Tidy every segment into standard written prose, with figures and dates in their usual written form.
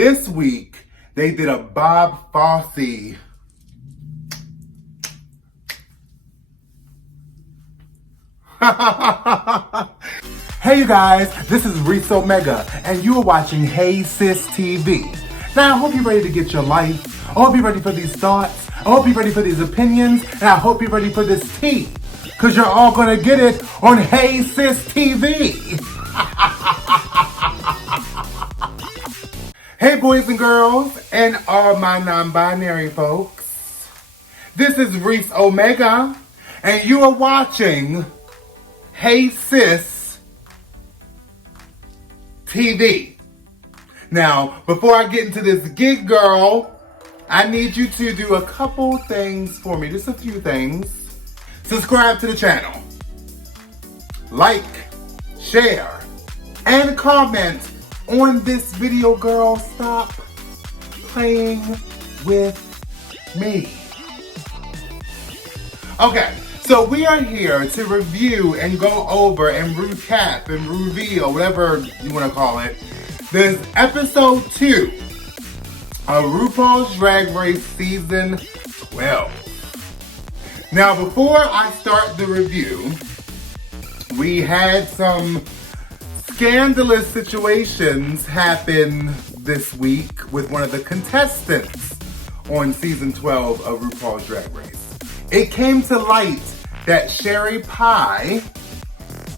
this week, they did a Bob Fosse. Hey you guys, this is Reese Omega, and you are watching Hey Sis TV. Now I hope you're ready to get your life. I hope you're ready for these thoughts. I hope you're ready for these opinions, and I hope you're ready for this tea. Cause you're all gonna get it on Hey Sis TV. Hey boys and girls, and all my non-binary folks. This is Reese Omega, and you are watching Hey Sis TV. Now, before I get into this gig, girl, I need you to do a couple things for me, just a few things. Subscribe to the channel, like, share, and comment on this video, girl. Stop playing with me. Okay, so we are here to review and go over and recap and reveal, whatever you want to call it. This is episode 2 of RuPaul's Drag Race season 12. Now, before I start the review, we had some scandalous situations happen this week with one of the contestants on season 12 of RuPaul's Drag Race. It came to light that Sherry Pie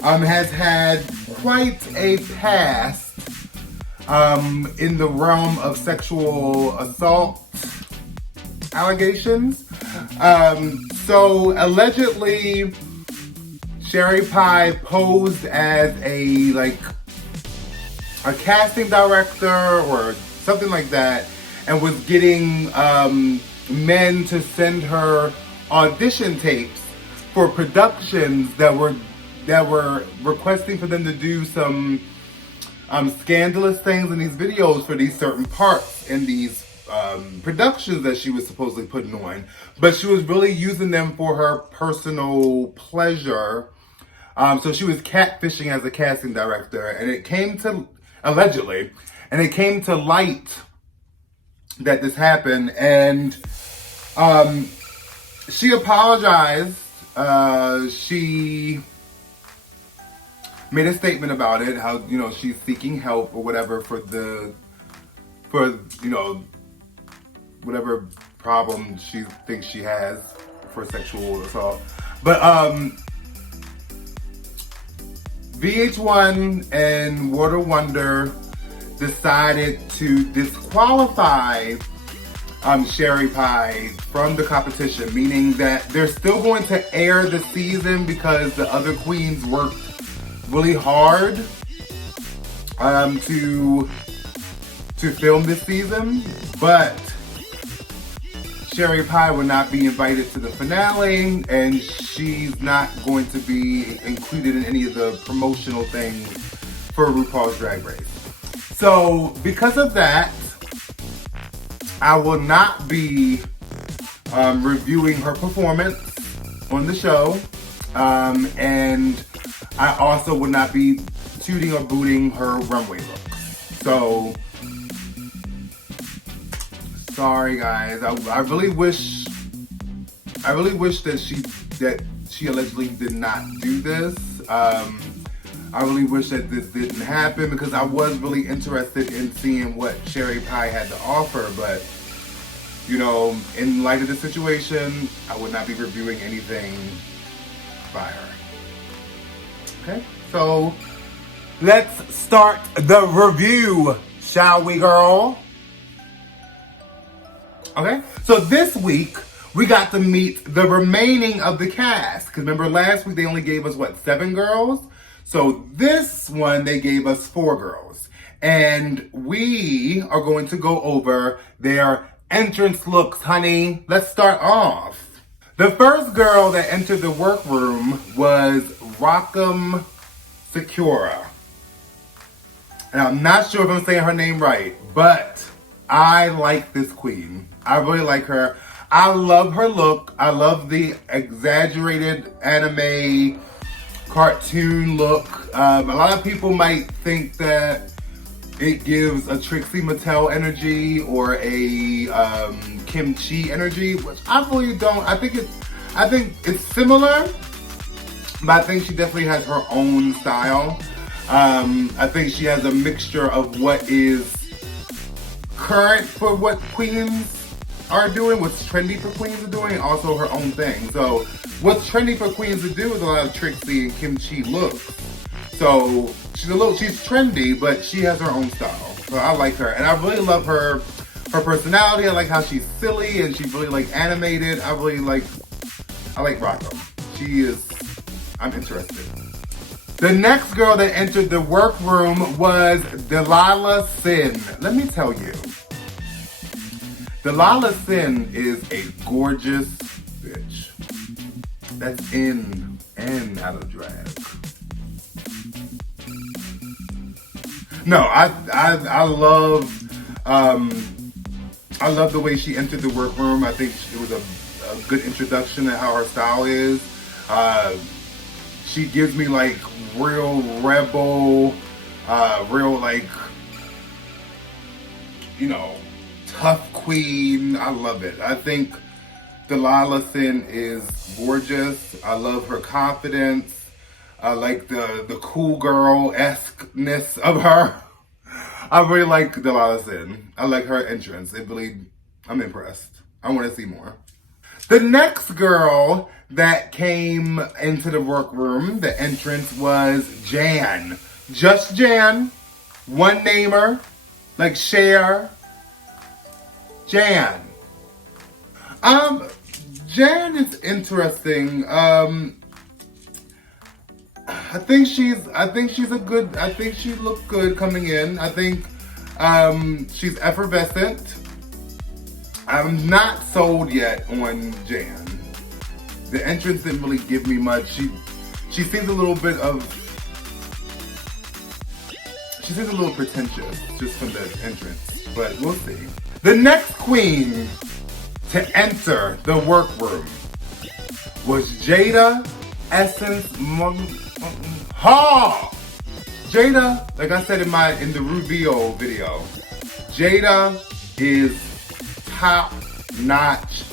has had quite a past in the realm of sexual assault allegations. So allegedly, Sherry Pie posed as a casting director or something like that, and was getting men to send her audition tapes for productions that were requesting for them to do some scandalous things in these videos for these certain parts in these productions that she was supposedly putting on, but she was really using them for her personal pleasure. So she was catfishing as a casting director, and it came to, allegedly, and it came to light that this happened, and she apologized. She made a statement about it, how, you know, she's seeking help or whatever for you know, whatever problem she thinks she has for sexual assault. But VH1 and Water Wonder decided to disqualify Sherry Pie from the competition, meaning that they're still going to air the season because the other queens worked really hard to film this season, but Sherry Pie will not be invited to the finale, and she's not going to be included in any of the promotional things for RuPaul's Drag Race. So because of that, I will not be reviewing her performance on the show, and I also will not be shooting or booting her runway looks. So sorry guys, I really wish that she allegedly did not do this. I really wish that this didn't happen, because I was really interested in seeing what Sherry Pie had to offer, but you know, in light of the situation, I would not be reviewing anything by her. Okay, so let's start the review, shall we, girl? Okay, so this week we got to meet the remaining of the cast. Because remember, last week they only gave us, what, 7 girls? So this one they gave us 4 girls. And we are going to go over their entrance looks, honey. Let's start off. The first girl that entered the workroom was Rock'em Secura. And I'm not sure if I'm saying her name right, but I like this queen. I really like her. I love her look. I love the exaggerated anime cartoon look. A lot of people might think that it gives a Trixie Mattel energy or a Kimchi energy, which I really don't. I think it's similar, but I think she definitely has her own style. I think she has a mixture of what is current for what queens are doing, what's trendy for queens are doing, and also her own thing. So what's trendy for queens to do is a lot of Trixie and Kimchi looks. So she's trendy, but she has her own style. So I like her, and I really love her personality. I like how she's silly and she's really like animated. I like Rocco. I'm interested. The next girl that entered the workroom was Delilah Sin. Let me tell you, Delilah Sin is a gorgeous bitch. That's in and out of drag. No, I love the way she entered the workroom. I think it was a good introduction to how her style is. She gives me like real rebel, real like, tough queen. I love it. I think Delilah Sin is gorgeous. I love her confidence. I like the cool girl-esque-ness of her. I really like Delilah Sin. I like her entrance. I'm impressed. I want to see more. The next girl that came into the workroom, the entrance was Jan. Just Jan. One namer. Like Cher. Jan. Jan is interesting. I think she looked good coming in. I think she's effervescent. I'm not sold yet on Jan. The entrance didn't really give me much. She seems a little pretentious just from the entrance, but we'll see. The next queen to enter the workroom was Jada Essence Hall. Jada, like I said in the reveal video, Jada is top-notch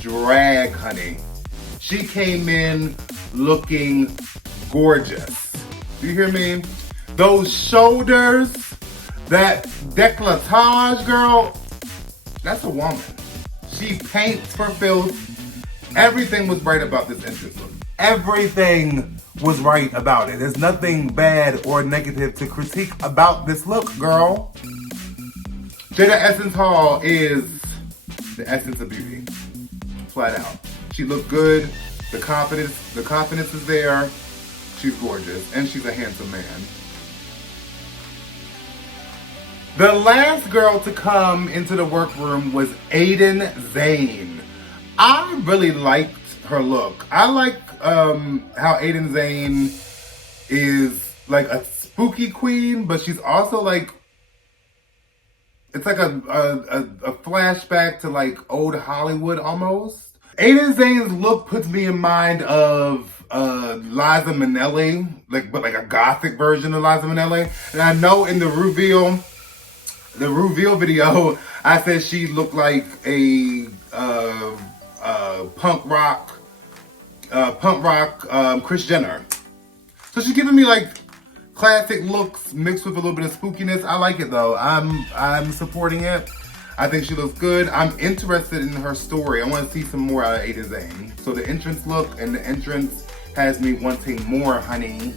drag, honey. She came in looking gorgeous. Do you hear me? Those shoulders, that décolletage, girl, that's a woman. She paints for filth. Everything was right about this entrance look. Everything was right about it. There's nothing bad or negative to critique about this look, girl. Jada Essence Hall is the essence of beauty. Flat out. She looked good. The confidence is there. She's gorgeous. And she's a handsome man. The last girl to come into the workroom was Aiden Zane. I really liked her look. I like how Aiden Zane is like a spooky queen, but she's also like, it's like a flashback to like old Hollywood almost. Aiden Zane's look puts me in mind of Liza Minnelli, but like a gothic version of Liza Minnelli. And I know in the reveal video, I said she looked like a punk rock Kris Jenner. So she's giving me like classic looks mixed with a little bit of spookiness. I like it though. I'm supporting it. I think she looks good. I'm interested in her story. I want to see some more out of Aiden Zane. So the entrance look and the entrance has me wanting more, honey.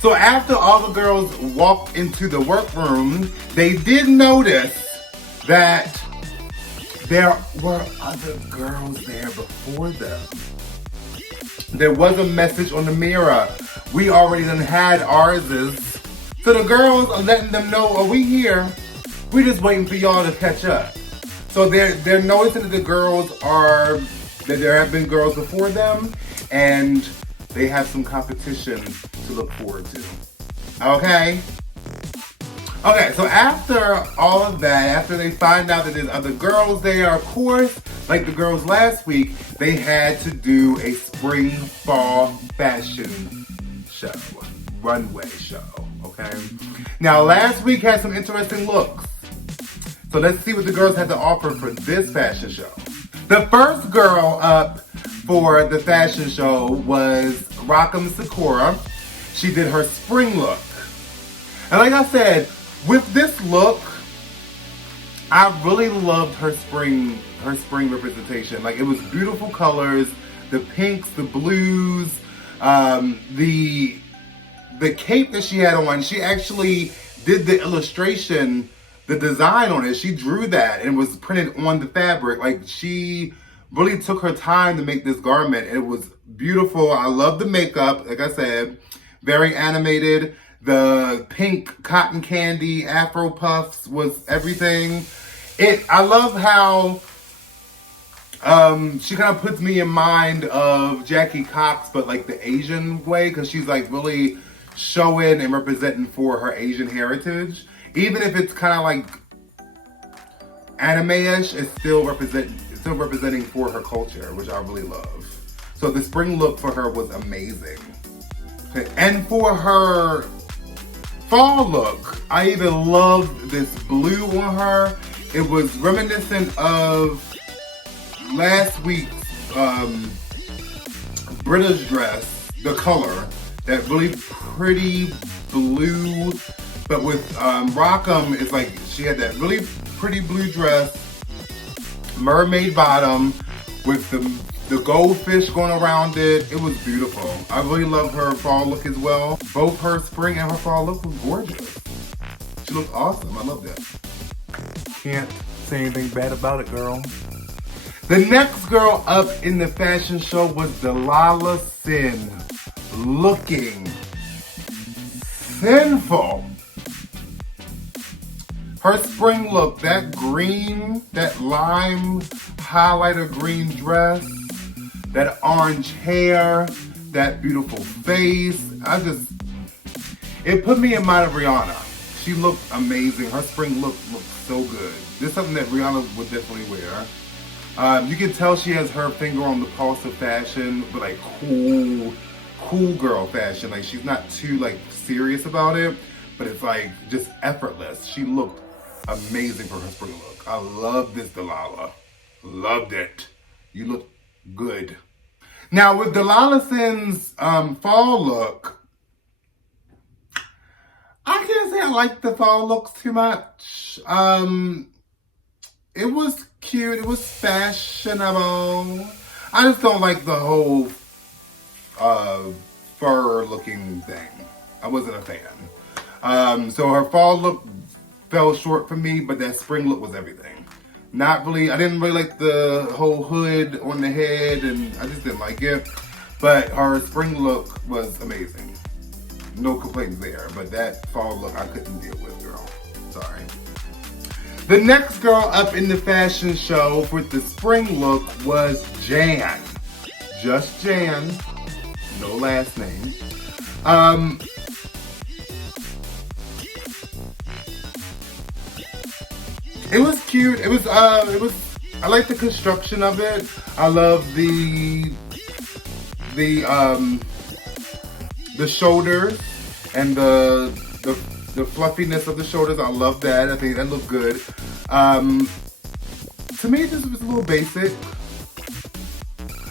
So after all the girls walked into the workroom, they did notice that there were other girls there before them. There was a message on the mirror. We already done had ours. So the girls are letting them know, are we here? We're just waiting for y'all to catch up. So they're noticing that there have been girls before them, and they have some competition to look forward to. Okay? Okay, so after all of that, after they find out that there's other girls there, of course, like the girls last week, they had to do a spring-fall fashion show. runway show, okay? Now, last week had some interesting looks. So let's see what the girls had to offer for this fashion show. The first girl up for the fashion show was Rock'em Sakura. She did her spring look. And like I said, with this look, I really loved her spring representation. Like, it was beautiful colors, the pinks, the blues, the cape that she had on. She actually did the illustration, the design on it. She drew that and it was printed on the fabric. Like, she really took her time to make this garment. It was beautiful. I love the makeup, like I said, very animated. The pink cotton candy afro puffs was everything. I love how she kind of puts me in mind of Jackie Cox, but like the Asian way, because she's like really showing and representing for her Asian heritage. Even if it's kind of like anime-ish, it's still representing for her culture, which I really love. So the spring look for her was amazing. Okay. And for her fall look, I even loved this blue on her. It was reminiscent of last week's British dress, the color, that really pretty blue, but with Rock'em, it's like she had that really pretty blue dress, mermaid bottom, with the goldfish going around it. It was beautiful. I really love her fall look as well. Both her spring and her fall look was gorgeous. She looked awesome. I love that. Can't say anything bad about it, girl. The next girl up in the fashion show was Delilah Sin, looking sinful. Her spring look, that green, that lime highlighter green dress, that orange hair, that beautiful face. It put me in mind of Rihanna. She looked amazing. Her spring look looked so good. This is something that Rihanna would definitely wear. You can tell she has her finger on the pulse of fashion, but like cool girl fashion. Like, she's not too like serious about it, but it's like just effortless. She looked amazing for her spring look. I love this Delilah. Loved it. You look good. Now with Delilah Sin's fall look, I can't say I like the fall looks too much. It was cute. It was fashionable. I just don't like the whole fur looking thing. I wasn't a fan. So her fall look fell short for me, but that spring look was everything. Not really, I didn't really like the whole hood on the head, and I just didn't like it. But her spring look was amazing. No complaints there, but that fall look I couldn't deal with, girl. Sorry. The next girl up in the fashion show with the spring look was Jan. Just Jan. No last name. It was cute. It was, I like the construction of it. I love the shoulders and the fluffiness of the shoulders. I love that. I think that looked good. To me, this was a little basic.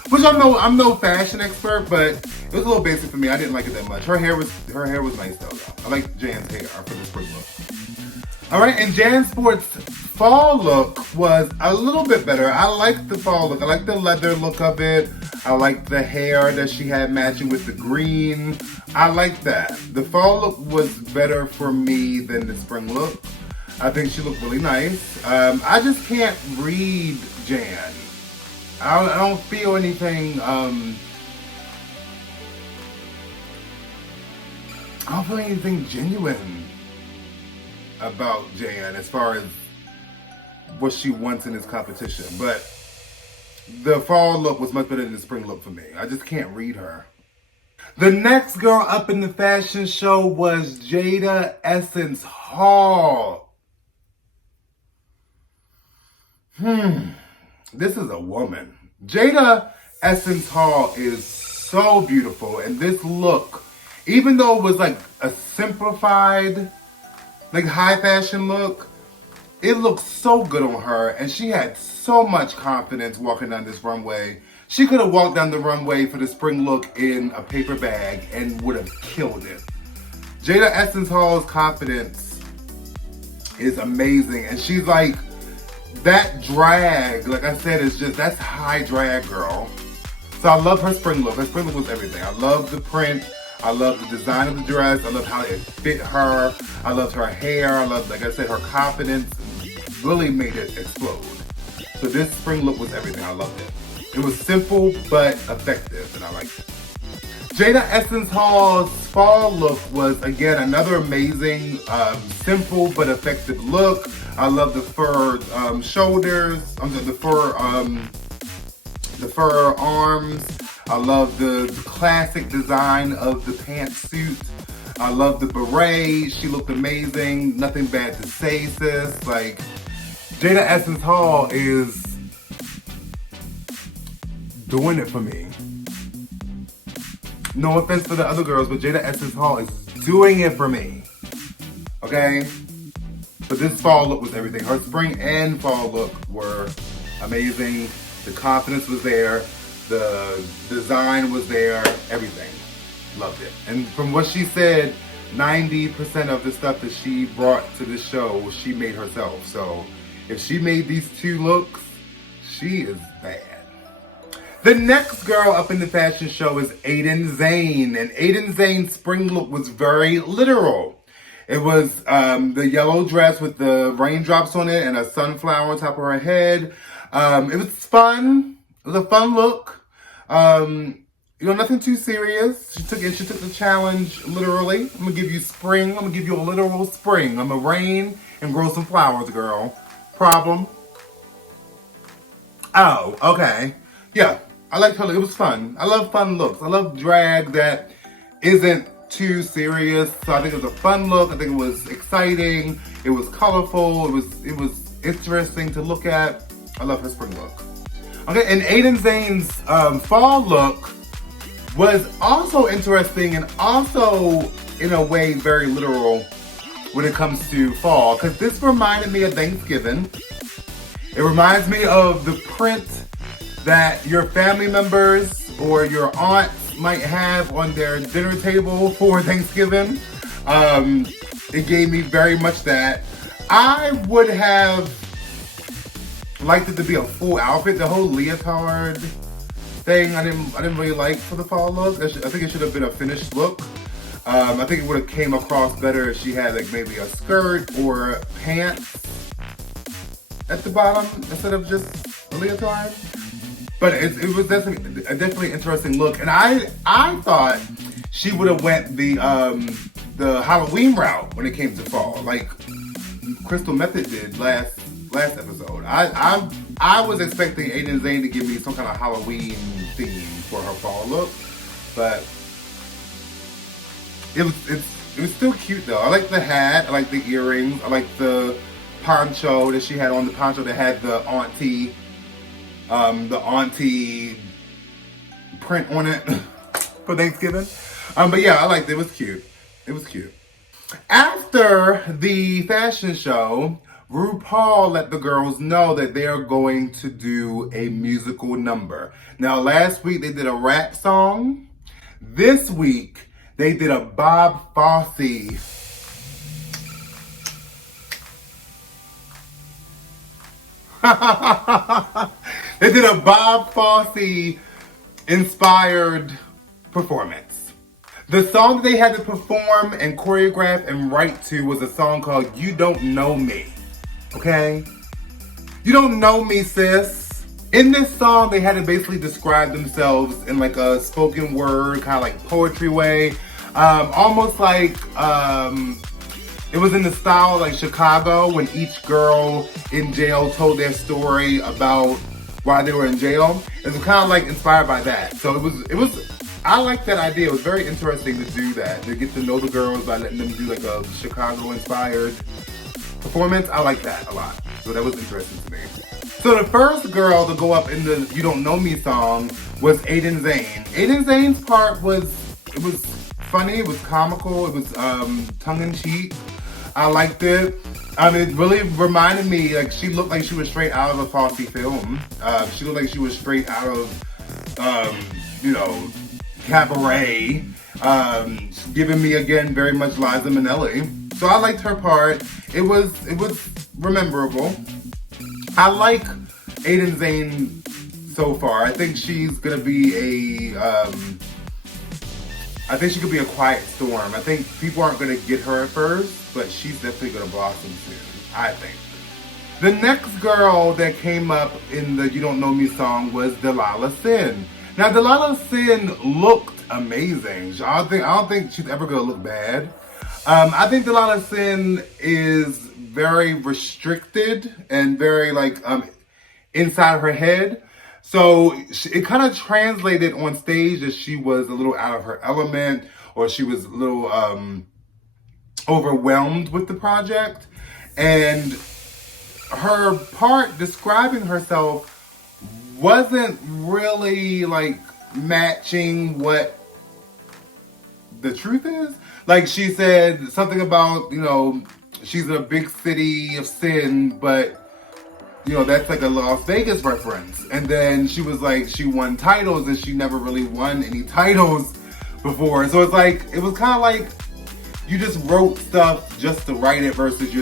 Which I'm no fashion expert, but it was a little basic for me. I didn't like it that much. Her hair was nice though. I like Jan's hair for the spring look. All right, and Jan Sport's fall look was a little bit better. I liked the fall look. I liked the leather look of it. I liked the hair that she had matching with the green. I liked that. The fall look was better for me than the spring look. I think she looked really nice. I just can't read Jan. I don't feel anything, I don't feel anything genuine about Jan as far as what she wants in this competition. But the fall look was much better than the spring look for me. I just can't read her. The next girl up in the fashion show was Jada Essence Hall. This is a woman. Jada Essence Hall is so beautiful, and this look even though it was like a simplified, like high fashion look, it looked so good on her, and she had so much confidence walking down this runway. She could have walked down the runway for the spring look in a paper bag and would have killed it. Jada Essence Hall's confidence is amazing, and she's like, that drag, like I said, is just, that's high drag, girl. So I love her spring look. Her spring look was everything. I love the print. I love the design of the dress. I love how it fit her. I loved her hair. I love, like I said, her confidence really made it explode. So this spring look was everything. I loved it. It was simple but effective, and I liked it. Jada Essence Hall's fall look was, again, another amazing, simple but effective look. I love the fur shoulders, the fur arms. I love the classic design of the pantsuit. I love the beret. She looked amazing. Nothing bad to say, sis. Like, Jada Essence Hall is doing it for me. No offense to the other girls, but Jada Essence Hall is doing it for me. Okay? But this fall look was everything. Her spring and fall look were amazing. The confidence was there. The design was there. Everything. Loved it. And from what she said, 90% of the stuff that she brought to the show, she made herself. So if she made these two looks, she is bad. The next girl up in the fashion show is Aiden Zane. And Aiden Zane's spring look was very literal. It was the yellow dress with the raindrops on it and a sunflower on top of her head. It was fun. It was a fun look. Nothing too serious. She took the challenge literally. I'm gonna give you spring. I'm gonna give you a literal spring. I'm gonna rain and grow some flowers, girl. Problem? Oh, okay. Yeah, I liked her look. It was fun. I love fun looks. I love drag that isn't too serious. So I think it was a fun look. I think it was exciting. It was colorful. It was interesting to look at. I love her spring look. Okay, and Aiden Zane's fall look was also interesting and also, in a way, very literal when it comes to fall. Because this reminded me of Thanksgiving. It reminds me of the print that your family members or your aunts might have on their dinner table for Thanksgiving. It gave me very much that. I would have liked it to be a full outfit. The whole leotard thing I didn't really like for the fall look. I think it should have been a finished look. I think it would have came across better if she had like maybe a skirt or pants at the bottom instead of just a leotard. But it was definitely interesting look, and I thought she would have went the Halloween route when it came to fall, like Crystal Method did last episode. I was expecting Aiden Zane to give me some kind of Halloween theme for her fall look, but it was still cute though. I like the hat, I like the earrings, I like the poncho that she had on, the poncho that had the auntie print on it for Thanksgiving. But yeah, I liked it. It was cute. It was cute. After the fashion show, RuPaul let the girls know that they are going to do a musical number. Now, last week they did a rap song. This week they did a Bob Fosse they did a Bob Fosse inspired performance. The song that they had to perform and choreograph and write to was a song called You Don't Know Me. Okay? You don't know me, sis. In this song, they had to basically describe themselves in like a spoken word, kind of like poetry way. Almost like it was in the style like Chicago, when each girl in jail told their story about why they were in jail. It was kind of like inspired by that. So it was. I like that idea. It was very interesting to do that, to get to know the girls by letting them do like a Chicago-inspired performance. I like that a lot. So that was interesting to me. So the first girl to go up in the You Don't Know Me song was Aiden Zane. Aiden Zane's part was funny. It was comical. It was tongue-in-cheek. I liked it. It really reminded me, like, she looked like she was straight out of a Fosse film. She looked like she was straight out of, Cabaret. Giving me, again, very much Liza Minnelli. So I liked her part. It was rememberable. I like Aiden Zane so far. I think she's gonna be I think she could be a quiet storm. I think people aren't gonna get her at first, but she's definitely gonna blossom soon, I think. The next girl that came up in the You Don't Know Me song was Delilah Sin. Now, Delilah Sin looked amazing. I don't think she's ever gonna look bad. I think Delilah Sin is very restricted and very inside her head. So it kind of translated on stage that she was a little out of her element, or she was a little overwhelmed with the project. And her part describing herself wasn't really matching what the truth is. Like, she said something about, she's in a big city of sin, but that's like a Las Vegas reference. And then she was like, she won titles and she never really won any titles before. So it was kind of like you just wrote stuff just to write it versus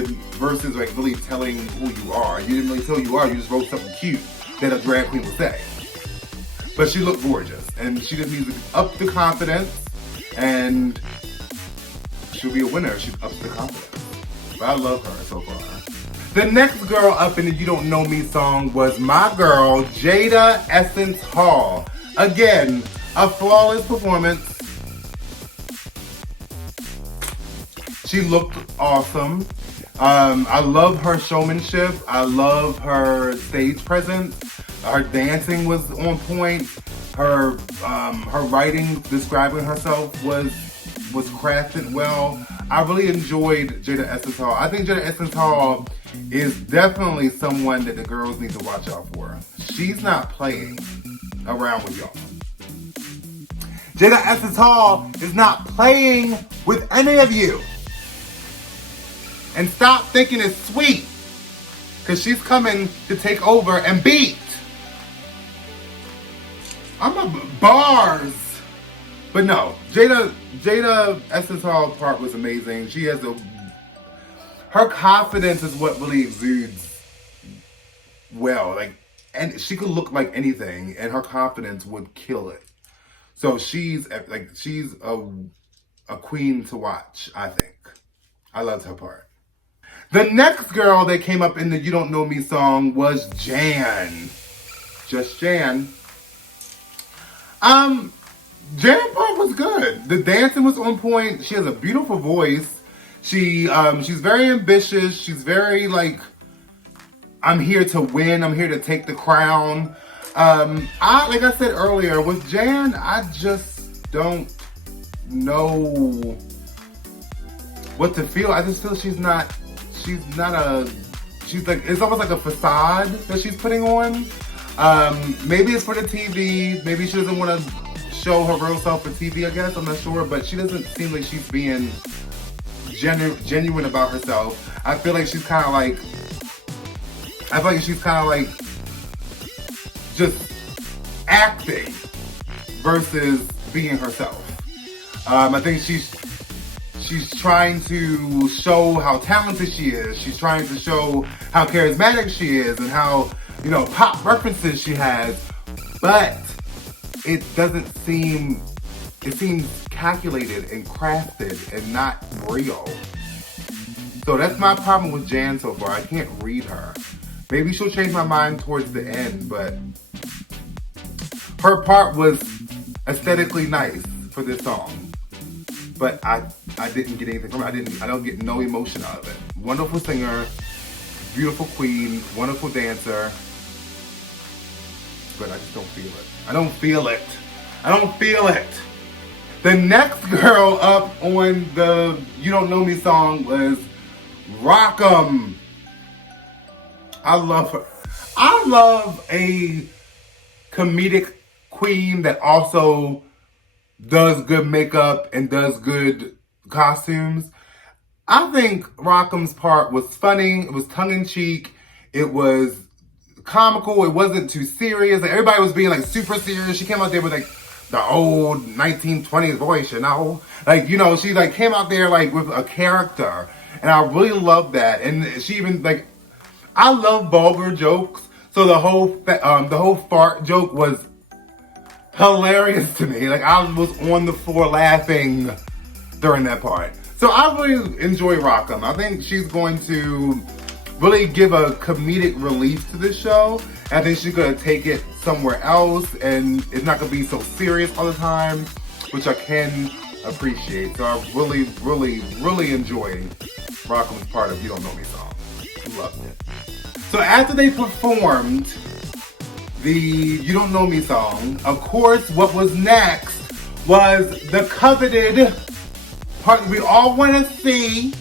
really telling who you are. You didn't really tell who you are, you just wrote something cute that a drag queen would say. But she looked gorgeous and she just needs to up the confidence and she'll be a winner. She ups the confidence. But I love her so far. The next girl up in the You Don't Know Me song was my girl, Jada Essence Hall. Again, a flawless performance. She looked awesome. I love her showmanship. I love her stage presence. Her dancing was on point. Her writing describing herself was crafted well. I really enjoyed Jada Essence Hall. I think Jada Essence Hall is definitely someone that the girls need to watch out for. She's not playing around with y'all. Jada Essence Hall is not playing with any of you. And stop thinking it's sweet, because she's coming to take over and beat. I'm a bars. But no, Jada Essence Hall part was amazing. She has her confidence is what really exudes well. And she could look like anything, and her confidence would kill it. So she's a queen to watch, I think. I loved her part. The next girl that came up in the You Don't Know Me song was Jan. Just Jan. Jan part was good. The dancing was on point. She has a beautiful voice. She's very ambitious. She's very I'm here to win. I'm here to take the crown. Like I said earlier, with Jan, I just don't know what to feel. I just feel she's it's almost like a facade that she's putting on. Maybe it's for the TV. Maybe she doesn't want to show her real self for TV, I guess. I'm not sure, but she doesn't seem like she's being genuine about herself. I feel like she's kind of just acting versus being herself. I think she's trying to show how talented she is. She's trying to show how charismatic she is and how, pop references she has. But it seems calculated and crafted and not real. So that's my problem with Jan so far. I can't read her. Maybe she'll change my mind towards the end, but her part was aesthetically nice for this song. But I didn't get anything from it. I don't get no emotion out of it. Wonderful singer, beautiful queen, wonderful dancer. But I just don't feel it. I don't feel it. The next girl up on the You Don't Know Me song was Rock'em. I love her. I love a comedic queen that also does good makeup and does good costumes. I think Rockham's part was funny. It was tongue-in-cheek. It was comical. It wasn't too serious. Like, everybody was being like super serious. She came out there with like the old 1920s voice, you know? Like, you know, she like came out there like with a character. And I really loved that. And she even like, I love vulgar jokes. So the whole fart joke was hilarious to me. Like, I was on the floor laughing during that part. So I really enjoy Rockham. I think she's going to really give a comedic relief to this show. I think she's going to take it somewhere else, and it's not going to be so serious all the time, which I can appreciate. So I really, really, really enjoyed Rockham's part of You Don't Know Me song. Loved it. So after they performed the You Don't Know Me song, of course, what was next was the coveted part that we all want to see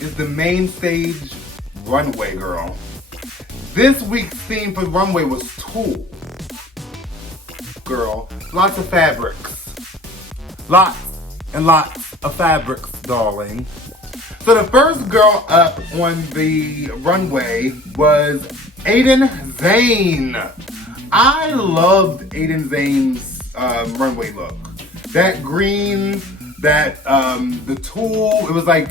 is the main stage runway, girl. This week's theme for the runway was tulle. Girl, lots of fabrics. Lots and lots of fabrics, darling. So the first girl up on the runway was Aiden Zane. I loved Aiden Zane's runway look. That green, that the tulle, it was like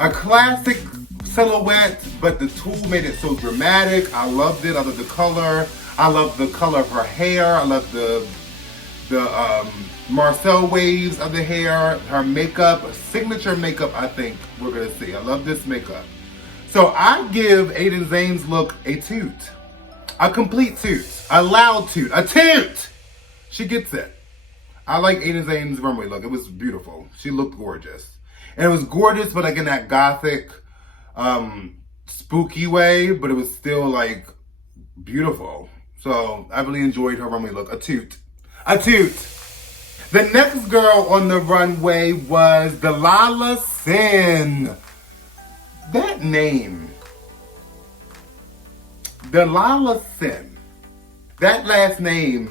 a classic silhouette, but the tulle made it so dramatic. I loved it. I loved the color. I loved the color of her hair. I loved the Marcel waves of the hair. Her makeup, signature makeup, I think we're gonna see. I love this makeup. So I give Aiden Zane's look a toot. A complete toot. A loud toot. A toot! She gets it. I like Aiden Zane's runway look. It was beautiful. She looked gorgeous. And it was gorgeous, but like in that gothic, spooky way, but it was still like beautiful. So I really enjoyed her runway look. A toot. A toot. The next girl on the runway was Delilah Sin. That name. Delilah Sin. That last name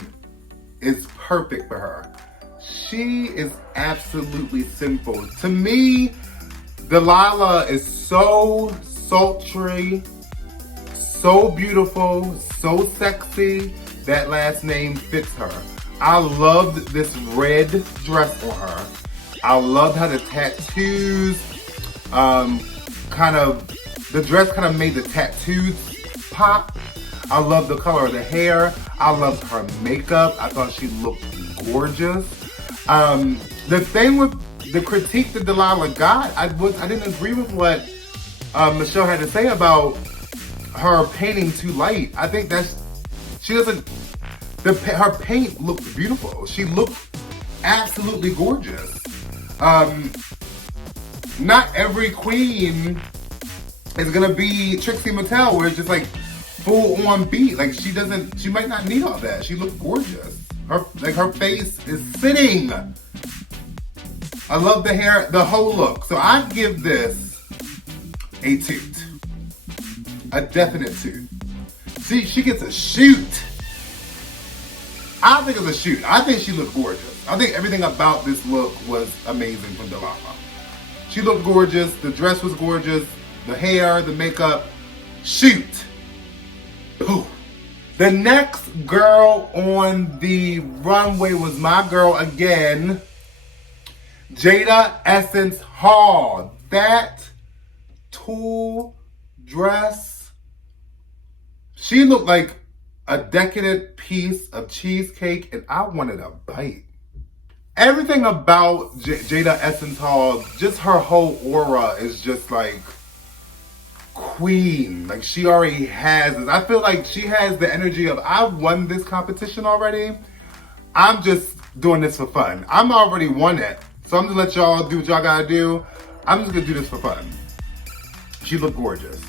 is perfect for her. She is absolutely simple. To me, Delilah is so sultry, so beautiful, so sexy. That last name fits her. I loved this red dress on her. I loved how the tattoos the dress kind of made the tattoos pop. I loved the color of the hair. I loved her makeup. I thought she looked gorgeous. The thing with the critique that Delilah got, I didn't agree with what Michelle had to say about her painting too light. I think her paint looked beautiful. She looked absolutely gorgeous. Not every queen is gonna be Trixie Mattel, where it's just like full on beat. Like she might not need all that. She looked gorgeous. Her face is sitting. I love the hair, the whole look. So I give this a toot. A definite toot. See, she gets a shoot. I think it's a shoot. I think she looked gorgeous. I think everything about this look was amazing from Delilah. She looked gorgeous. The dress was gorgeous. The hair, the makeup. Shoot. Ooh. The next girl on the runway was my girl again, Jada Essence Hall. That tulle dress, she looked like a decadent piece of cheesecake, and I wanted a bite. Everything about Jada Essence Hall, just her whole aura is just like queen. Like, she already has this. I feel like she has the energy of, I won this competition already. I'm just doing this for fun. I'm already won it. So I'm gonna let y'all do what y'all gotta do. I'm just gonna do this for fun. She looked gorgeous.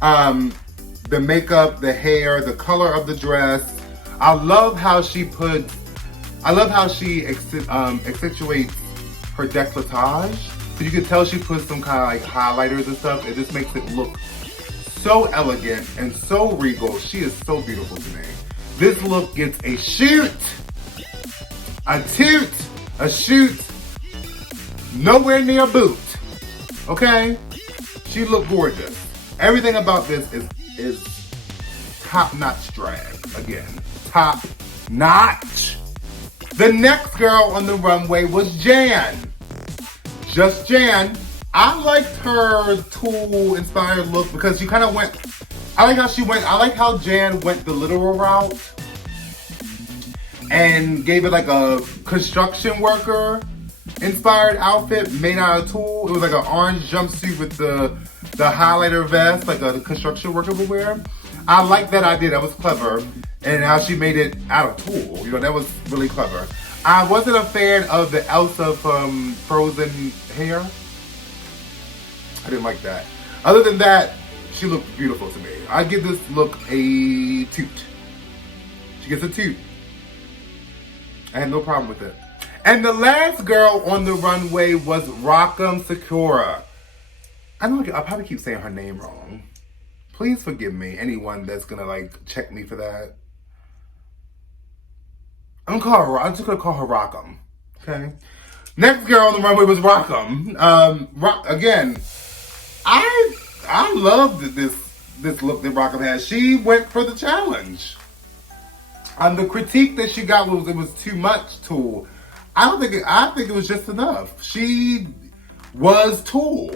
The makeup, the hair, the color of the dress. I love how she accentuates her décolletage. So you can tell she put some kind of like highlighters and stuff. It just makes it look so elegant and so regal. She is so beautiful to me. This look gets a shoot. A toot, a shoot, nowhere near a boot. Okay? She looked gorgeous. Everything about this is top-notch drag. Again, top-notch. The next girl on the runway was Jan. Just Jan. I liked her Tool-inspired look because she kind of went, I like how Jan went the literal route and gave it like a construction worker inspired outfit made out of Tool. It was like an orange jumpsuit with the highlighter vest, like a construction worker would wear. I like that idea. That was clever. And how she made it out of Tool. You know, that was really clever. I wasn't a fan of the Elsa from Frozen hair. I didn't like that. Other than that, she looked beautiful to me. I give this look a toot. She gets a toot. I had no problem with it. And the last girl on the runway was Rock'em Sakura. I probably keep saying her name wrong. Please forgive me, anyone that's gonna like check me for that. I'm just gonna call her Rock'em. Okay. Next girl on the runway was Rock'em. Again, I loved this look that Rock'em had. She went for the challenge. The critique that she got was it was too much Tool. I think it was just enough. She was Tool.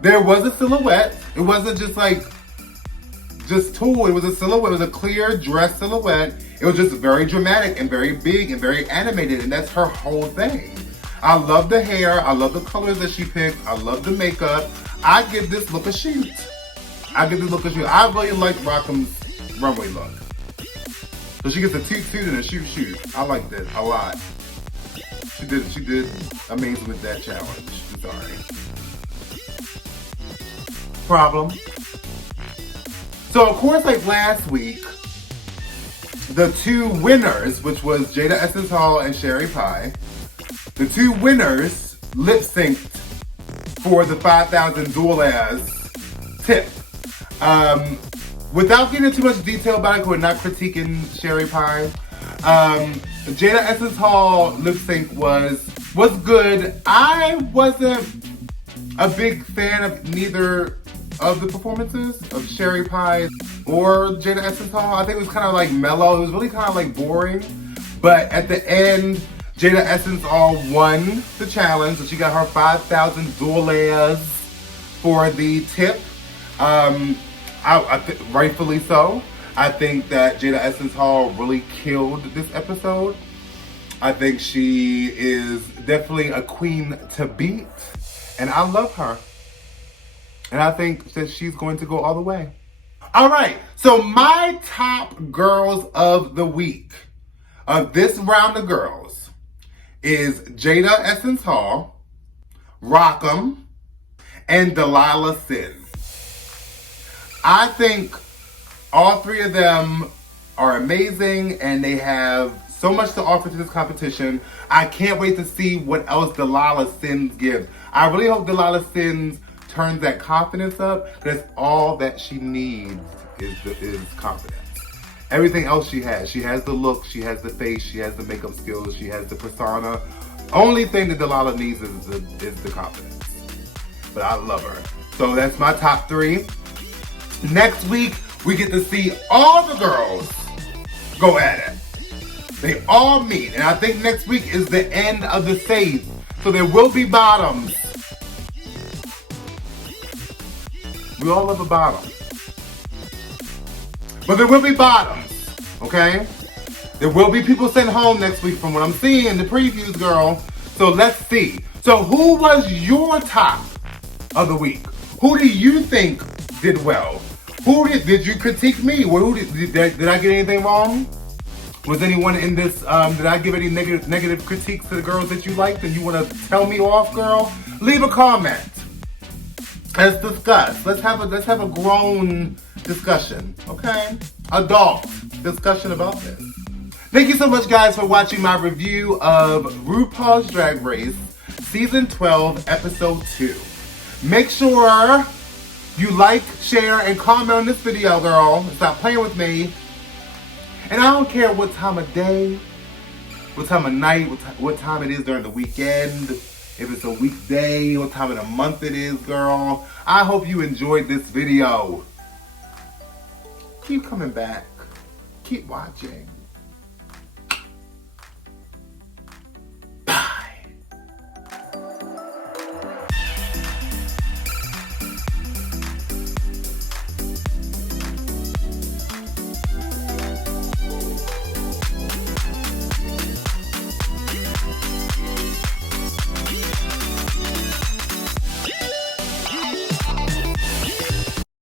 There was a silhouette. It wasn't just Tool. It was a silhouette. It was a clear dress silhouette. It was just very dramatic and very big and very animated, and that's her whole thing. I love the hair. I love the colors that she picked. I love the makeup. I give this look a shoot. I really like Rock'em's runway look. So she gets a toot and a shoot. I like this a lot. She did amazing with that challenge. I'm sorry. Problem. So of course, like last week, the two winners, which was Jada Essence Hall and Sherry Pie, the two winners lip synced for the 5,000 $. Tip. Without getting into too much detail about it, we're not critiquing Sherry Pie. Jada Essence Hall lip sync was good. I wasn't a big fan of neither of the performances of Sherry Pie or Jada Essence Hall. I think it was kind of like mellow. It was really kind of like boring. But at the end, Jada Essence Hall won the challenge. So she got her 5,000 $. For the tip. Rightfully so. I think that Jada Essence Hall really killed this episode. I think she is definitely a queen to beat. And I love her. And I think that she's going to go all the way. All right. So my top girls of the week of this round of girls is Jada Essence Hall, Rock'em, and Delilah Sin. I think all three of them are amazing and they have so much to offer to this competition. I can't wait to see what else Delilah Sin gives. I really hope Delilah Sin turns that confidence up, because all that she needs is confidence. Everything else she has. She has the look, she has the face, she has the makeup skills, she has the persona. Only thing that Delilah needs is the confidence. But I love her. So that's my top three. Next week, we get to see all the girls go at it. They all meet. And I think next week is the end of the stage. So there will be bottoms. We all love a bottom. But there will be bottoms. Okay? There will be people sent home next week from what I'm seeing, the previews, girl. So let's see. So who was your top of the week? Who do you think did well? Did you critique me? Did I get anything wrong? Was anyone in this, did I give any negative critiques to the girls that you liked and you want to tell me off, girl? Leave a comment. Let's discuss. Let's have a grown discussion, okay? Adult discussion about this. Thank you so much, guys, for watching my review of RuPaul's Drag Race Season 12, Episode 2. Make sure you like, share, and comment on this video, girl. Stop playing with me. And I don't care what time of day, what time of night, what time it is during the weekend, if it's a weekday, what time of the month it is, girl. I hope you enjoyed this video. Keep coming back. Keep watching.